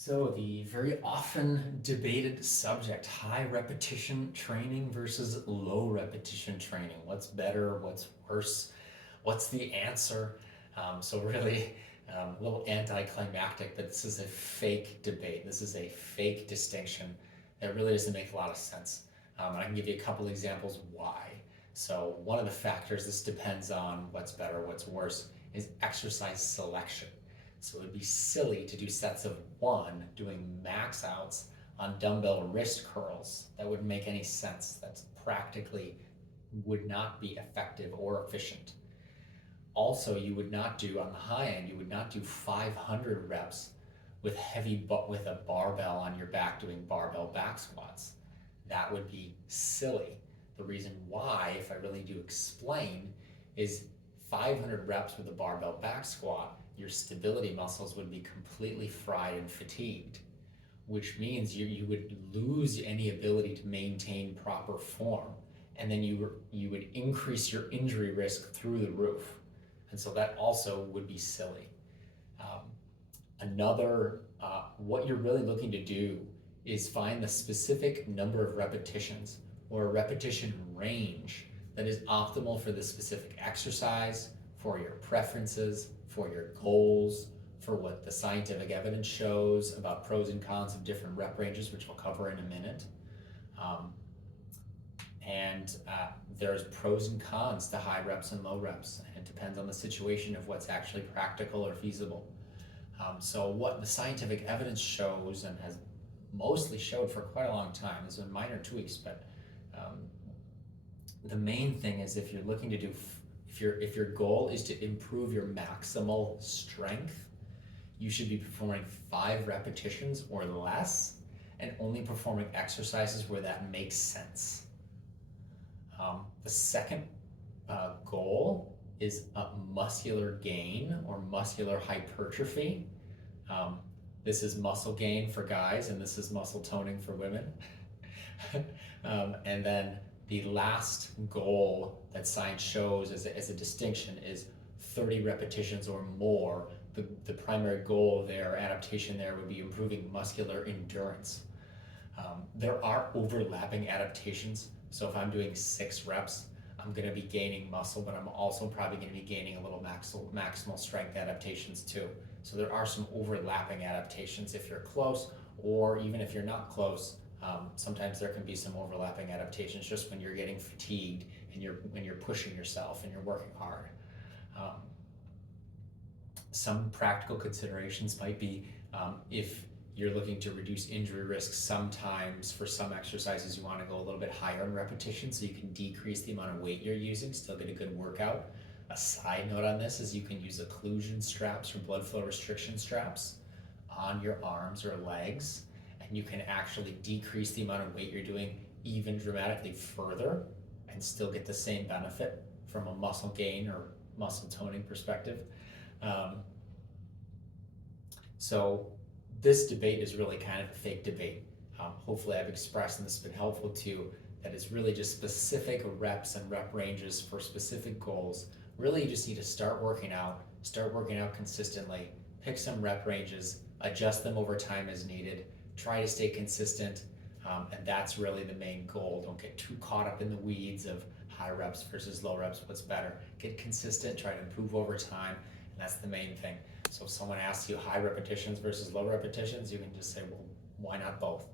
So, the very often debated subject, high repetition training versus low repetition training. What's better? What's worse? What's the answer? Really, a little anticlimactic, but this is a fake debate. This is a fake distinction that really doesn't make a lot of sense. And I can give you a couple examples why. So, one of the factors this depends on what's better, what's worse, is exercise selection. So it would be silly to do sets of one doing max outs on dumbbell wrist curls. That wouldn't make any sense. That's practically would not be effective or efficient. Also, you would not do on the high end, you would not do 500 reps with with a barbell on your back doing barbell back squats. That would be silly. The reason why, if I really do explain, is 500 reps with a barbell back squat, your stability muscles would be completely fried and fatigued, which means you would lose any ability to maintain proper form. And then you would increase your injury risk through the roof. And so that also would be silly. What you're really looking to do is find the specific number of repetitions or a repetition range that is optimal for the specific exercise, for your preferences, for your goals, for what the scientific evidence shows about pros and cons of different rep ranges, which we'll cover in a minute. There's pros and cons to high reps and low reps, and it depends on the situation of what's actually practical or feasible. So what the scientific evidence shows and has mostly showed for quite a long time, there's been minor tweaks, but the main thing is if you're looking to do, if your goal is to improve your maximal strength, you should be performing 5 repetitions or less and only performing exercises where that makes sense. The second goal is a muscular gain or muscular hypertrophy. This is muscle gain for guys, and this is muscle toning for women. And then the last goal that science shows as a distinction is 30 repetitions or more. The primary goal there, adaptation there, would be improving muscular endurance. There are overlapping adaptations. So if I'm doing 6 reps, I'm going to be gaining muscle, but I'm also probably going to be gaining a little maximal strength adaptations too. So there are some overlapping adaptations if you're close, or even if you're not close. Sometimes there can be some overlapping adaptations just when you're getting fatigued and when you're pushing yourself and you're working hard. Some practical considerations might be if you're looking to reduce injury risk, sometimes for some exercises you want to go a little bit higher in repetition so you can decrease the amount of weight you're using, still get a good workout. A side note on this is you can use occlusion straps or blood flow restriction straps on your arms or legs, and you can actually decrease the amount of weight you're doing even dramatically further and still get the same benefit from a muscle gain or muscle toning perspective. So this debate is really kind of a fake debate. Hopefully I've expressed, and this has been helpful too, that it's really just specific reps and rep ranges for specific goals. Really, you just need to start working out consistently, pick some rep ranges, adjust them over time as needed, try to stay consistent, and that's really the main goal. Don't get too caught up in the weeds of high reps versus low reps, what's better. Get consistent, try to improve over time, and that's the main thing. So if someone asks you high repetitions versus low repetitions, you can just say, well, why not both?